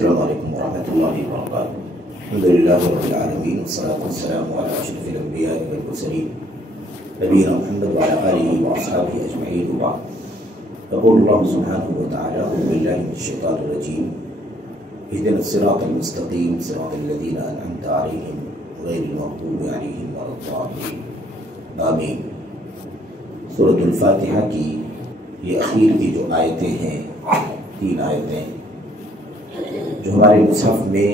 السلام علیکم ورحمۃ اللہ وبرکاتہ۔ الحمد للہ رب العالمین والصلاۃ والسلام علی اشرف الانبیاء والمرسلین نبینا محمد وعلی آلہ واصحابہ اجمعین وبعد۔ یقول اللہ سبحانہ وتعالی اعوذ باللہ من الشیطان الرجیم اهدنا الصراط المستقیم صراط الذین انعمت علیہم غیر المغضوب علیہم ولا الضالین آمین۔ سورۃ الفاتحہ کی یہ اخیر کی جو آیتیں ہیں، 3 آیتیں جو ہمارے مصحف میں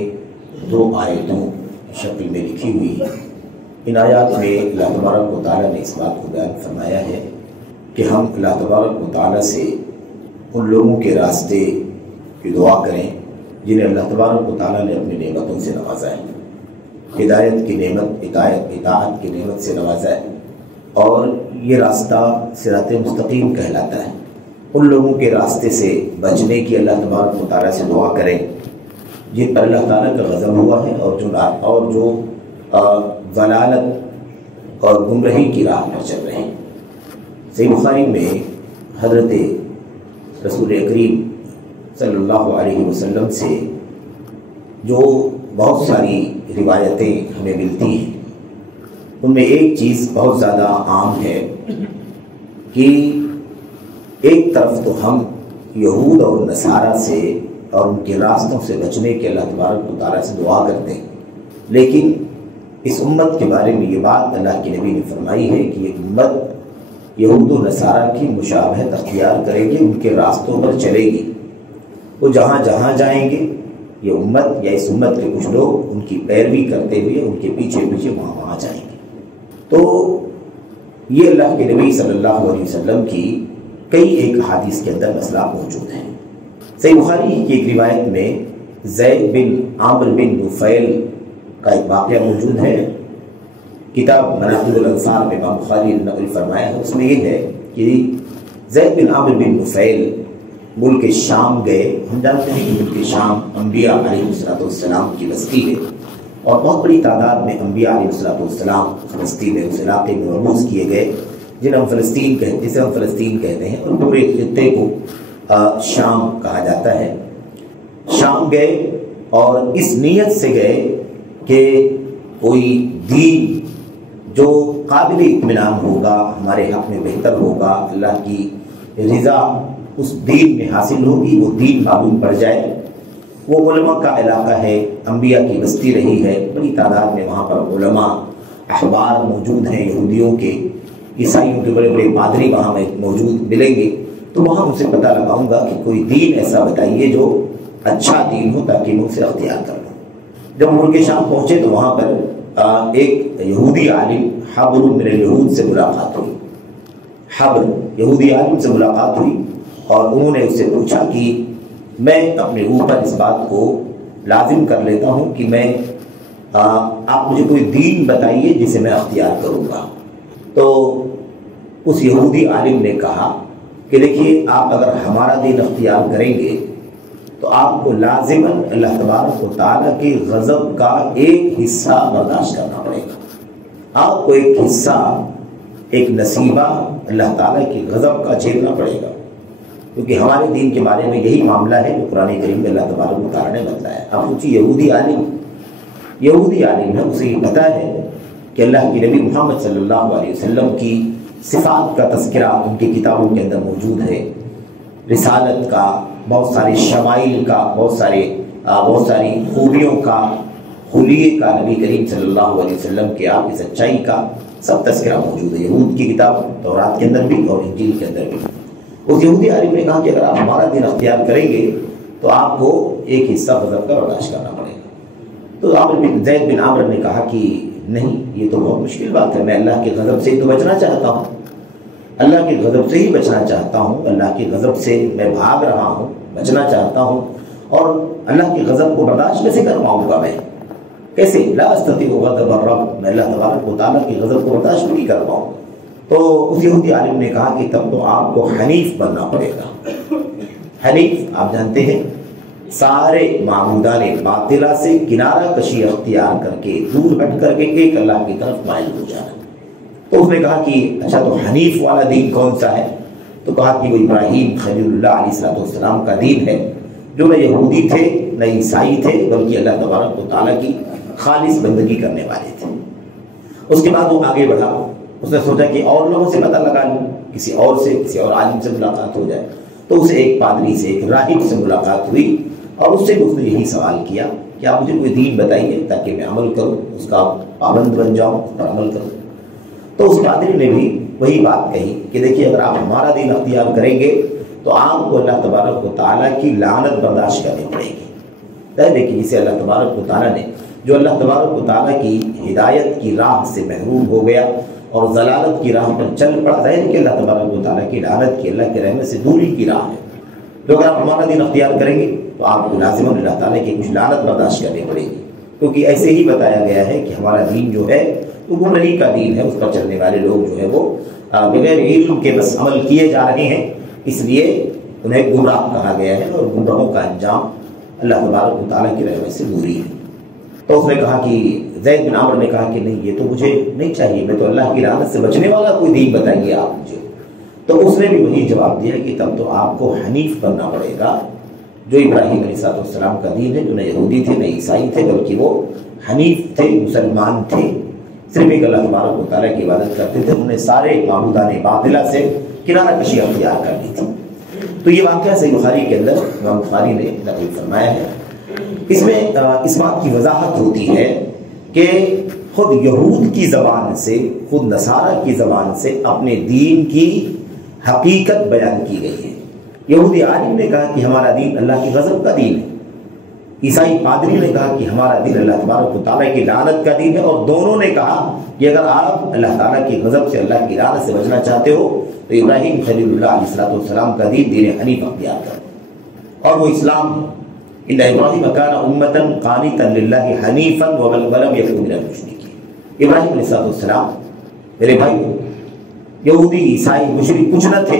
2 آیتوں کی شکل میں لکھی ہوئی ہیں، ان آیات میں اللہ تبارک و تعالیٰ نے اس بات کو بیان فرمایا ہے کہ ہم اللہ تبارک و تعالیٰ سے ان لوگوں کے راستے کی دعا کریں جنہیں اللہ تبارک و تعالیٰ نے اپنی نعمتوں سے نوازا ہے، ہدایت کی نعمت، اطاعت کی نعمت سے نوازا ہے، اور یہ راستہ صراط مستقیم کہلاتا ہے۔ ان لوگوں کے راستے سے بچنے کی اللہ تبارک و تعالیٰ سے دعا کریں جن پر اللہ تعالیٰ کا غضب ہوا ہے اور جو ضلالت اور گمراہی کی راہ پر چل رہے ہیں۔ صحیح بخاری میں حضرت رسول کریم صلی اللہ علیہ وسلم سے جو بہت ساری روایتیں ہمیں ملتی ہیں، ان میں ایک چیز بہت زیادہ عام ہے کہ ایک طرف تو ہم یہود اور نصارہ سے اور ان کے راستوں سے بچنے کے اللہ تبارک و تعالیٰ سے دعا کرتے ہیں، لیکن اس امت کے بارے میں یہ بات اللہ کے نبی نے فرمائی ہے کہ یہ امت یہود و نصارہ کی مشابہت اختیار کرے گی، ان کے راستوں پر چلے گی۔ وہ جہاں جہاں جائیں گے، یہ امت یا اس امت کے کچھ لوگ ان کی پیروی کرتے ہوئے ان کے پیچھے پیچھے وہاں جائیں گے۔ تو یہ اللہ کے نبی صلی اللہ علیہ وسلم کی کئی ایک حدیث کے اندر مسئلہ موجود ہے۔ صحیح بخاری کی ایک روایت میں زید بن عامر بن نفیل کا ایک واقعہ موجود ہے، کتاب مناقب الانصار میں امام بخاری نے نقل فرمایا ہے۔ اس میں یہ ہے کہ زید بن عامر بن نفیل ملک شام گئے۔ ہم جانتے ہیں کہ ملک شام انبیاء علیہ السلام کی بستی ہے، اور بہت بڑی تعداد میں انبیاء علیہ السلام اس بستی میں، اس علاقے میں مرموز کیے گئے جسے ہم فلسطین کہتے ہیں، اور پورے خطے کو شام کہا جاتا ہے۔ شام گئے اور اس نیت سے گئے کہ کوئی دین جو قابل اطمینان ہوگا، ہمارے حق میں بہتر ہوگا، اللہ کی رضا اس دین میں حاصل ہوگی، وہ دین معلوم پڑ جائے۔ وہ علماء کا علاقہ ہے، انبیاء کی بستی رہی ہے، بڑی تعداد میں وہاں پر علماء احبار موجود ہیں، یہودیوں کے، عیسائیوں کے بڑے بڑے پادری وہاں میں موجود ملیں گے۔ تو وہاں ان سے پتہ لگاؤں گا کہ کوئی دین ایسا بتائیے جو اچھا دین ہو تاکہ میں اسے اختیار کر لوں۔ جب ملک شام پہنچے تو وہاں پر ایک یہودی عالم حبر من الیہود سے ملاقات ہوئی۔ حبر یہودی عالم سے ملاقات ہوئی اور انہوں نے اس سے پوچھا کہ میں اپنے اوپر اس بات کو لازم کر لیتا ہوں کہ میں آپ مجھے کوئی دین بتائیے جسے میں اختیار کروں گا۔ تو اس یہودی عالم نے کہا کہ دیکھیے، آپ اگر ہمارا دین اختیار کریں گے تو آپ کو لازماً اللہ تبارک و تعالیٰ کے غضب کا ایک حصہ برداشت کرنا پڑے گا۔ آپ کو ایک حصہ، ایک نصیبہ اللہ تعالیٰ کے غضب کا جھیلنا پڑے گا، کیونکہ ہمارے دین کے بارے میں یہی معاملہ ہے جو قرآن کریم میں اللہ تبارک و تعالیٰ نے بتایا۔ اب سوچیے، یہودی عالم ہے، اسے یہ پتہ ہے کہ اللہ کے نبی محمد صلی اللہ علیہ وسلم کی صفات کا تذکرہ ان کی کتابوں کے اندر موجود ہے، رسالت کا، بہت سارے شمائل کا، بہت ساری خوبیوں کا، حلیے کا، نبی کریم صلی اللہ علیہ وسلم کے آپ کی سچائی کا سب تذکرہ موجود ہے یہود کی کتاب تورات کے اندر بھی اور انجیل کے اندر بھی۔ اس یہودی عالم نے کہا کہ اگر آپ ہمارا دین اختیار کریں گے تو آپ کو ایک حصہ غضب کا برداشت کرنا پڑے گا۔ تو زید بن عامر نے کہا کہ نہیں، یہ تو بہت مشکل بات ہے، میں اللہ کے غضب سے تو بچنا چاہتا ہوں، اللہ کے غضب سے ہی بچنا چاہتا ہوں، اللہ کے غضب سے میں بھاگ رہا ہوں، بچنا چاہتا ہوں، اور اللہ کے غضب کو برداشت کیسے کر پاؤں گا؟ میں کیسے؟ لا استطیع غضب الرب، میں اللہ تبارک و تعالیٰ کے غضب کو برداشت نہیں کر پاؤں گا۔ تو اس یہودی عالم نے کہا کہ تب تو آپ کو حنیف بننا پڑے گا۔ حنیف آپ جانتے ہیں، سارے معبودان باطلہ سے کنارہ کشی اختیار کر کے، دور ہٹ کر کے ایک اللہ کی طرف مائل ہو جانا۔ تو اس نے کہا کہ اچھا، تو حنیف والا دین کون سا ہے؟ تو کہا کہ وہ ابراہیم خلیل اللہ علیہ السلام کا دین ہے۔ جو میں یہودی تھے نہ عیسائی تھے، بلکہ اللہ تبارک و تعالیٰ کی خالص بندگی کرنے والے تھے۔ اس کے بعد وہ آگے بڑھا، اس نے سوچا کہ اور لوگوں سے پتہ لگا لوں، کسی اور عالم سے ملاقات ہو جائے۔ تو اسے ایک پادری سے، ایک راہب سے ملاقات ہوئی، اور اس سے بھی اس نے یہی سوال کیا کہ آپ مجھے کوئی دین بتائیے تاکہ میں عمل کروں، اس کا پابند بن جاؤں، اس پر عمل کروں۔ تو اس پادری نے بھی وہی بات کہی کہ دیکھیے اگر آپ ہمارا دین اختیار کریں گے تو آپ کو اللہ تبارک و تعالیٰ کی لعنت برداشت کرنی پڑے گی۔ لیکن جسے اللہ تبارک و تعالیٰ نے، جو اللہ تبارک و تعالیٰ کی ہدایت کی راہ سے محروم ہو گیا اور ضلالت کی راہ پر چل پڑا، ظاہر کہ اللہ تبارک و تعالیٰ کی لعنت کی، اللہ کے رحمت سے دوری کی راہ ہے۔ تو اگر آپ ہمارا دین اختیار کریں گے تو آپ کو لازم اللہ تعالیٰ کی کچھ لعنت برداشت کرنی پڑے گی، کیونکہ ایسے ہی بتایا گیا ہے کہ ہمارا دین جو ہے وہ گمراہی کا دین ہے، اس پر چلنے والے لوگ جو ہے وہ بغیر علم کے بس عمل کیے جا رہے ہیں، اس لیے انہیں گمراہ کہا گیا ہے، اور گمراہوں کا انجام اللہ تبارک و تعالیٰ کی رحمت سے دوری ہے۔ تو اس نے کہا کہ زید بن عمر نے کہا کہ نہیں، یہ تو مجھے نہیں چاہیے، میں تو اللہ کی لعنت سے بچنے والا کوئی دین بتائیے آپ مجھے۔ تو اس نے بھی وہی جواب دیا کہ تب تو آپ کو حنیف بننا پڑے گا، جو ابراہیم علیہ السلام کا دین ہے، جو نہ یہودی تھے نہ عیسائی تھے، بلکہ وہ حنیف تھے، مسلمان تھے، صرف ایک اللہ تبارک و تعالیٰ کی عبادت کرتے تھے، انہیں سارے معبودان باطلہ سے کنارہ کشی اختیار کر لی تھی۔ تو یہ واقعہ صحیح بخاری کے اندر امام بخاری نے نقل فرمایا ہے۔ اس میں اس بات کی وضاحت ہوتی ہے کہ خود یہود کی زبان سے، خود نصارہ کی زبان سے اپنے دین کی حقیقت بیان کی گئی ہے۔ یہودی عالم نے کہا کہ ہمارا دین اللہ کی غضب کا دین ہے، عیسائی پادری نے کہا کہ ہمارا دین اللہ تبارک و تعالیٰ کی لعنت کا دین ہے، اور دونوں نے کہا کہ اگر آپ اللہ تعالیٰ کی غضب سے، اللہ کی لعنت سے بچنا چاہتے ہو تو ابراہیم خلیل اللہ علیہ السلام کا دین، دین حنیف اختیار کرو، اور وہ اسلام ہے۔ ان ابراہیم کان امۃ قانتا للہ حنیفا ولم یکن من المشرکین۔ ابراہیم علیہ السلام، میرے بھائی، یہودی عیسائی مشرک کچھ نہ تھے،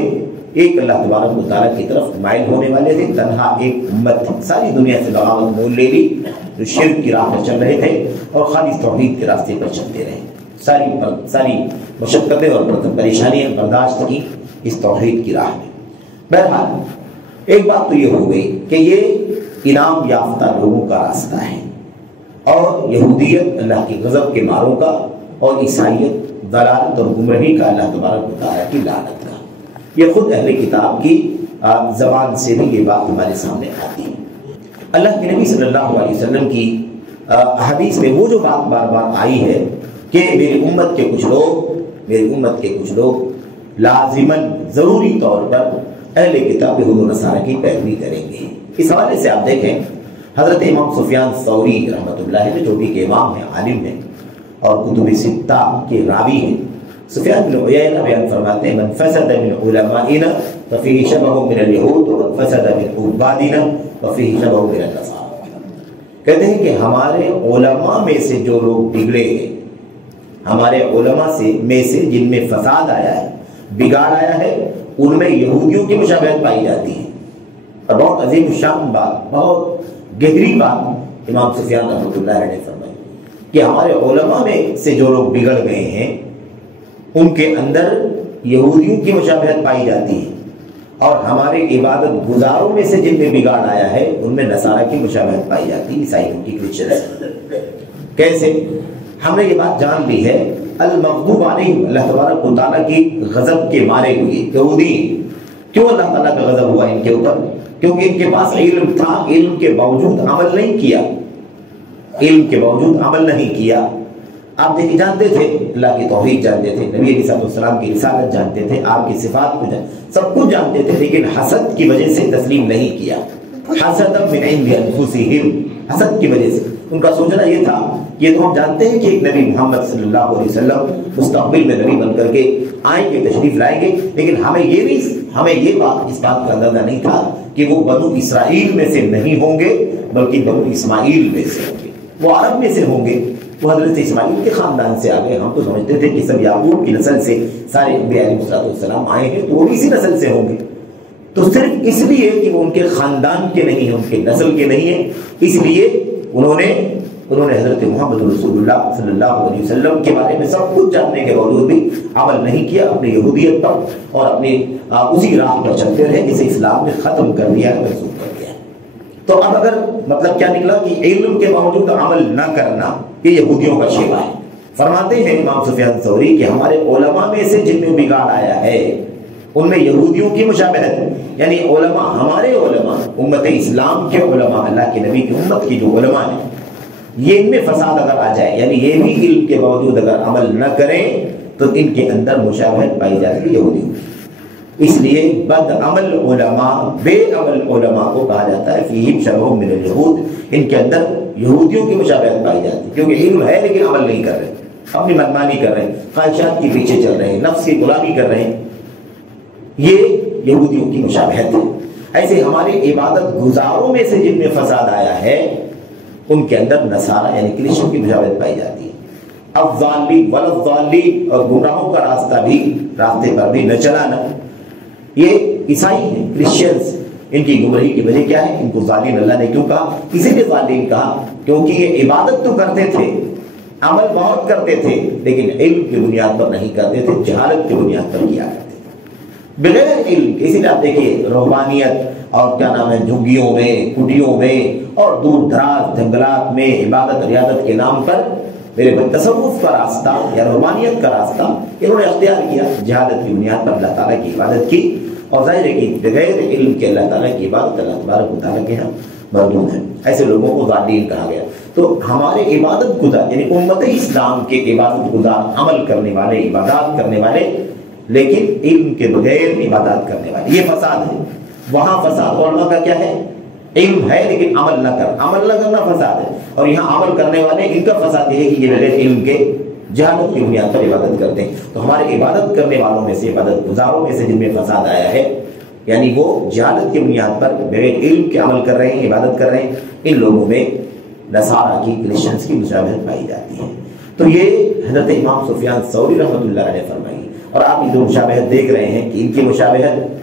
ایک اللہ تبارک و تعالیٰ کی طرف مائل ہونے والے تھے، تنہا ایک امت تھی، ساری دنیا سے بغاوت مول لے لی، جو شرک کی راہ پر چل رہے تھے اور خالص توحید کے راستے پر چلتے رہے، ساری مشقتیں اور پریشانیاں برداشت کی اس توحید کی راہ میں۔ بہرحال ایک بات تو یہ ہو گئی کہ یہ انعام یافتہ لوگوں کا راستہ ہے، اور یہودیت اللہ کی غضب کے ماروں کا، اور عیسائیت ضلالت اور گمراہی کا، اللہ تبارک و تعالیٰ کی لعنت کا۔ یہ خود اہل کتاب کی زبان سے بھی یہ بات ہمارے سامنے آتی ہے۔ اللہ کے نبی صلی اللہ علیہ وسلم کی حدیث میں وہ جو بات بار بار آئی ہے کہ میری امت کے کچھ لوگ لازماً ضروری طور پر اہل کتاب یہود و نصارہ کی پیروی کریں گے۔ اس حوالے سے آپ دیکھیں حضرت امام سفیان ثوری رحمۃ اللہ علیہ، جو بھی کہ امام ہیں، عالم ہیں اور کتب ستہ کے راوی ہیں، سفیان بن عیینہ بیان فرماتے ہیں من فسد من علمائنا ففیہ شبہ من الیہود ومن فسد من عبادنا ففیہ شبہ من النصارى۔ کہتے ہیں کہ ہمارے علماء میں سے جو لوگ بگڑے ہیں، ہمارے علماء میں سے جن میں فساد آیا ہے، بگاڑ آیا ہے، ان میں یہودیوں کی مشابہت پائی جاتی ہے۔ اور بہت عظیم الشان بات، بہت گہری بات امام سفیان رحمۃ اللہ علیہ نے فرمائی کہ ہمارے علماء میں سے جو لوگ بگڑ گئے ہیں ان کے اندر یہودیوں کی مشابہت پائی جاتی ہے، اور ہمارے عبادت گزاروں میں سے جن میں بگاڑ آیا ہے ان میں نصارہ کی مشابہت پائی جاتی ہے، عیسائیوں کی، کرسچنز۔ کیسے؟ ہم نے یہ بات جان لی ہے، المغضوب علیہم، اللہ تبارک و تعالیٰ کی غضب کے مارے ہوئے یہودی۔ کیوں اللہ تعالیٰ کا غضب ہوا ان کے اوپر؟ کیونکہ ان کے پاس علم تھا، علم کے باوجود عمل نہیں کیا، علم کے باوجود عمل نہیں کیا۔ آپ دیکھیں، جانتے تھے اللہ کی توحید، جانتے تھے نبی علیہ السلام کی رسالت، جانتے تھے آپ کی صفات کو، سب کچھ جانتے تھے، لیکن حسد کی وجہ سے تسلیم نہیں کیا۔ حسد من عند انفسہم، حسد کی وجہ سے ان کا سوچنا یہ تھا کہ تو ہم جانتے ہیں کہ ایک نبی محمد صلی اللہ علیہ وسلم مستقبل میں نبی بن کر کے آئیں گے، تشریف لائیں گے، لیکن ہمیں یہ بات، اس بات کا اندازہ نہیں تھا کہ وہ بنو اسرائیل میں سے نہیں ہوں گے، بلکہ بنو اسماعیل میں سے ہوں گے، وہ عرب میں سے ہوں گے، وہ حضرت اسماعیل کے خاندان سے آگے۔ ہم تو سمجھتے تھے کہ سب یعقوب کی نسل سے سارے انبیاء علیہ السلام آئے ہیں، تو وہ اسی نسل سے ہوں گے۔ تو صرف اس لیے کہ وہ ان کے خاندان کے نہیں ہیں، ان کے نسل کے نہیں ہیں، اس لیے انہوں نے حضرت محمد رسول اللہ صلی اللہ علیہ وسلم کے بارے میں سب کچھ جاننے کے باوجود بھی عمل نہیں کیا، اپنی یہودیت پر اور اپنی اسی راہ پر چلتے رہے جسے اسلام نے ختم کر دیا ہے، منسوخ کر دیا ہے۔ تو اب اگر مطلب کیا نکلا کہ علم کے باوجود عمل نہ کرنا یہ یہودیوں کا شیوا ہے. فرماتے ہیں امام سفیان ثوری کہ ہمارے علماء میں سے جن میں بگاڑ آیا ہے ان میں یہودیوں کی مشابہت، یعنی علماء، ہمارے علماء، امت اسلام کے علماء، اللہ کے نبی کی امت کی جو علماء ہیں، یہ ان میں فساد اگر آ جائے، یعنی یہ بھی علم کے باوجود اگر عمل نہ کریں تو ان کے اندر مشابہت پائی جاتی ہے یہودیوں. اس لیے بد عمل علماء، بے عمل علماء کو کہا جاتا ہے فیہم شبہ من الیہود، ان کے اندر یہودیوں کی مشابہت پائی جاتی ہے، کیونکہ علم ہے لیکن عمل نہیں کر رہے، اپنی منمانی کر رہے ہیں، خواہشات کے پیچھے چل رہے ہیں، نفس کی غلامی کر رہے ہیں، یہ یہودیوں کی مشابہت ہے. ایسے ہمارے عبادت گزاروں میں سے جن میں فساد آیا ہے ان کے اندر نصارہ یعنی کرسچن کی مشابہت پائی جاتی ہے. اب ضالین والضالین، اور گمراہوں کا راستے پر بھی نہ چلانا، یہ عیسائی ہیں، کرسچنز، ان کی گمراہی کی وجہ کیا ہے؟ ان کو ضالین اللہ نے کیوں کہا؟ اسی لیے ضالین کہا کیونکہ یہ عبادت تو کرتے تھے، عمل بہت کرتے تھے، لیکن علم کی بنیاد پر نہیں کرتے تھے، جہالت کی بنیاد پر کیا کرتے تھے بغیر علم. اسی لیے آپ دیکھیے روحانیت اور کیا نام ہے، جھگیوں میں، کٹیوں میں اور دور دراز جنگلات میں عبادت ریاضت کے نام پر میرے تصوف کا راستہ یا روحانیت کا راستہ انہوں نے اختیار کیا، جہالت کی بنیاد پر اللہ تعالیٰ کی عبادت کی، اور ظاہر ہے کہ بغیر علم کے اللہ تعالیٰ کی عبادت اللہ تبارک و تعالیٰ کے یہاں مردود ہے. ایسے لوگوں کو ضالین کہا گیا. تو ہمارے عبادت گزار یعنی امت اسلام کے عبادت گزار، عمل کرنے والے، عبادات کرنے والے، لیکن علم کے بغیر عبادات کرنے والے، یہ فساد ہے. وہاں فساد علماء کا کیا ہے؟ علم ہے لیکن عمل نہ کرنا فساد ہے. اور یہاں عمل کرنے والے، ان کا فساد یہ ہے کہ یہ بغیر علم کے جہالت کی بنیاد پر عبادت کرتے ہیں. تو ہمارے عبادت کرنے والوں میں سے، عبادت گزاروں میں سے جن میں فساد آیا ہے، یعنی وہ جہالت کی بنیاد پر بغیر علم کے عمل کر رہے ہیں، عبادت کر رہے ہیں، ان لوگوں میں نصارہ کی، کرسچنز کی مشابہت پائی جاتی ہے. تو یہ حضرت امام سفیان ثوری رحمۃ اللہ علیہ فرمائی. اور آپ یہ جو مشابہت دیکھ رہے ہیں کہ ان کی مشابہت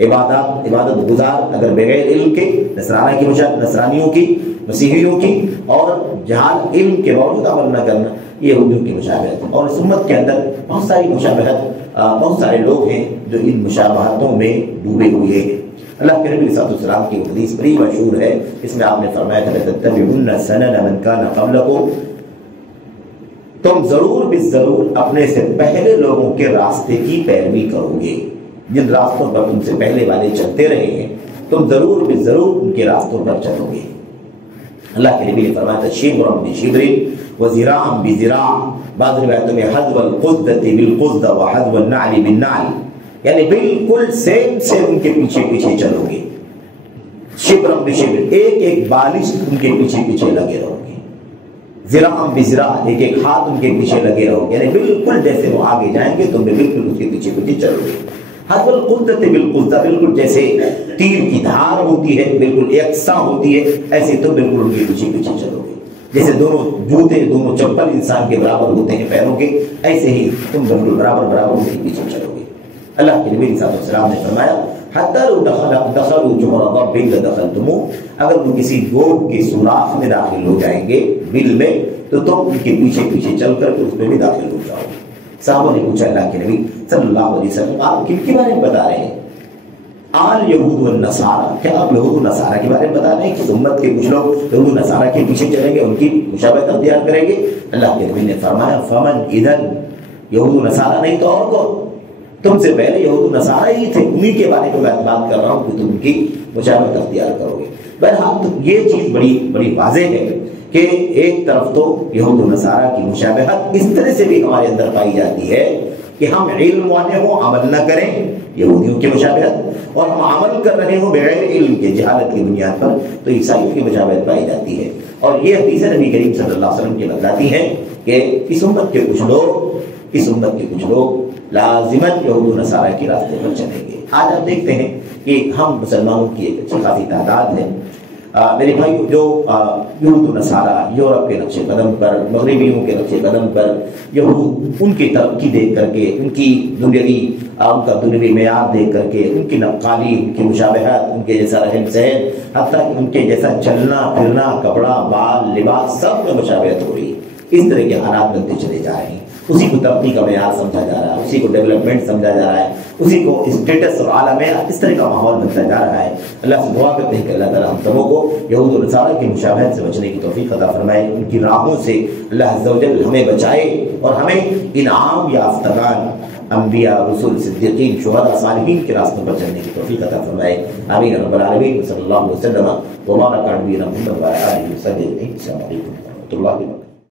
عبادت گزار اگر بغیر علم کے، نصرانہ کی مشابہت، نصرانیوں کی، مسیحیوں کی، اور جہال علم کے باوجود عمل نہ کرنا، یہ یہودیوں کی مشابہت ہے. اور اس امت کے اندر بہت ساری مشابہت، بہت سارے لوگ ہیں جو ان مشابہتوں میں ڈوبے ہوئے ہیں. اللہ کے نبی صلی اللہ علیہ وسلم کی حدیث بڑی مشہور ہے، اس میں آپ نے فرمایا تھا لَتَتَّبِعُنَّ سَنَنَ مَنْ كَانَ قَبْلَكُمْ، تم ضرور بالضرور اپنے سے پہلے لوگوں کے راستے کی پیروی کرو گے. جن راستوں پر تم سے پہلے والے چلتے رہے ہیں تم ضرور بالضرور ان کے راستوں پر چلو گے. اللہ کے نبی نے فرمایا تھا شبرا بشبر وذراعا بذراع، بعض روایتوں میں حذو القدۃ بالقدۃ وحذو النعل بالنعل، یعنی بالکل سیم ان کے پیچھے پیچھے چلو گے. شبرا بشبر، ایک ایک بالش ان کے پیچھے پیچھے لگے رہو گے. ذراعا بذراع، ایک ایک ہاتھ ان کے پیچھے لگے رہو گے، یعنی بالکل جیسے وہ آگے جائیں گے تم بھی بالکل اس کے پیچھے پیچھے چلو گے. حذو القدۃ بالقدۃ، بالکل جیسے تیر کی دھار ہوتی ہے، بالکل یکساں ہوتی ہے، ایسے تو بالکل ان کے پیچھے پیچھے چلو گے. جیسے دونوں جوتے، دونوں چپل انسان کے برابر ہوتے ہیں پیروں کے، ایسے ہی تم بالکل برابر ان کے پیچھے چلو گے. اللہ کے نبی صلی اللہ علیہ وسلم نے فرمایا حتی لو دخلوا جحر ضب لدخلتموه، اگر وہ کسی گوب کے سوراخ میں داخل ہو جائیں گے، بل میں، تو تم ان کے پیچھے پیچھے چل کر اس میں بھی داخل ہو جاؤ. صحابہ نے پوچھا اللہ کے نبی صلی اللہ علیہ وسلم آپ کن کے بارے میں بتا رہے ہیں؟ آل یہود والنصارہ، کیا آپ یہود و نصارہ کے بارے میں بتا رہے ہیں کہ امت کے کچھ لوگ یہود و نصارہ کے پیچھے چلیں گے، ان کی مشابہت اختیار کریں گے؟ اللہ کے نبی نے فرمایا فمن اذن، یہود و نصارہ نہیں تو اور کون؟ تم سے پہلے یہود و نصارہ ہی تھے، انہی کے بارے میں میں بات کر رہا ہوں کہ تم ان کی مشابہت اختیار کرو گے. بہرحال یہ چیز بڑی واضح ہے کہ ایک طرف تو یہود و نصارہ کی مشابہت اس طرح سے بھی ہمارے اندر پائی جاتی ہے کہ ہم علم والے ہوں عمل نہ کریں، یہودیوں کی مشابہت، اور ہم عمل کر رہے ہوں بغیر علم کے، جہالت کی بنیاد پر، تو عیسائیوں کی مشابہت پائی جاتی ہے. اور یہ حدیث نبی کریم صلی اللہ علیہ وسلم کی بتاتی ہیں کہ اس امت کے کچھ لوگ لازماً یہود و نصارہ کے راستے پر چلیں گے. آج آپ دیکھتے ہیں کہ ہم مسلمانوں کی ایک اچھی خاصی تعداد ہے، میرے بھائی، جو یہود و نصارہ یورپ کے نقش قدم پر، مغربیوں کے نقش قدم پر، یہود ان کی ترقی دیکھ کر کے، ان کی ان کا دنیوی معیار دیکھ کر کے، ان کی نقالی، ان کی مشابہت، ان کے جیسا رہن سہن، حتیٰ کہ ان کے جیسا چلنا پھرنا، کپڑا، بال، لباس، سب میں مشابہت ہو رہی ہے. اس طرح کے حالات بنتے چلے جا رہے ہیں. اسی کو ترقی کا معیار سمجھا جا رہا ہے، اسی کو ڈیولپمنٹ سمجھا جا رہا ہے، اسی کو اسٹیٹس اور اعلیٰ میں اس طرح کا ماحول بنتا جا رہا ہے۔ اللہ سے دعا کرتے ہیں کہ اللہ تعالیٰ ہم سبوں کو یہود و نصارہ کی مشابہت سے بچنے کی توفیق عطا فرمائے، ان کی راہوں سے اللہ عز و جل ہمیں بچائے اور ہمیں انعام یافتگان انبیاء، رسول، صدیقین، شہداء، صالحین کے راستوں پر چلنے کی توفیق عطا فرمائے۔ آمین رب العالمین۔ صلی اللہ علیہ وسلم وبارک علی نبینا محمد وعلی آلہ وصحبہ اجمعین۔ السلام علیکم ورحمۃ اللہ وبرکاتہ۔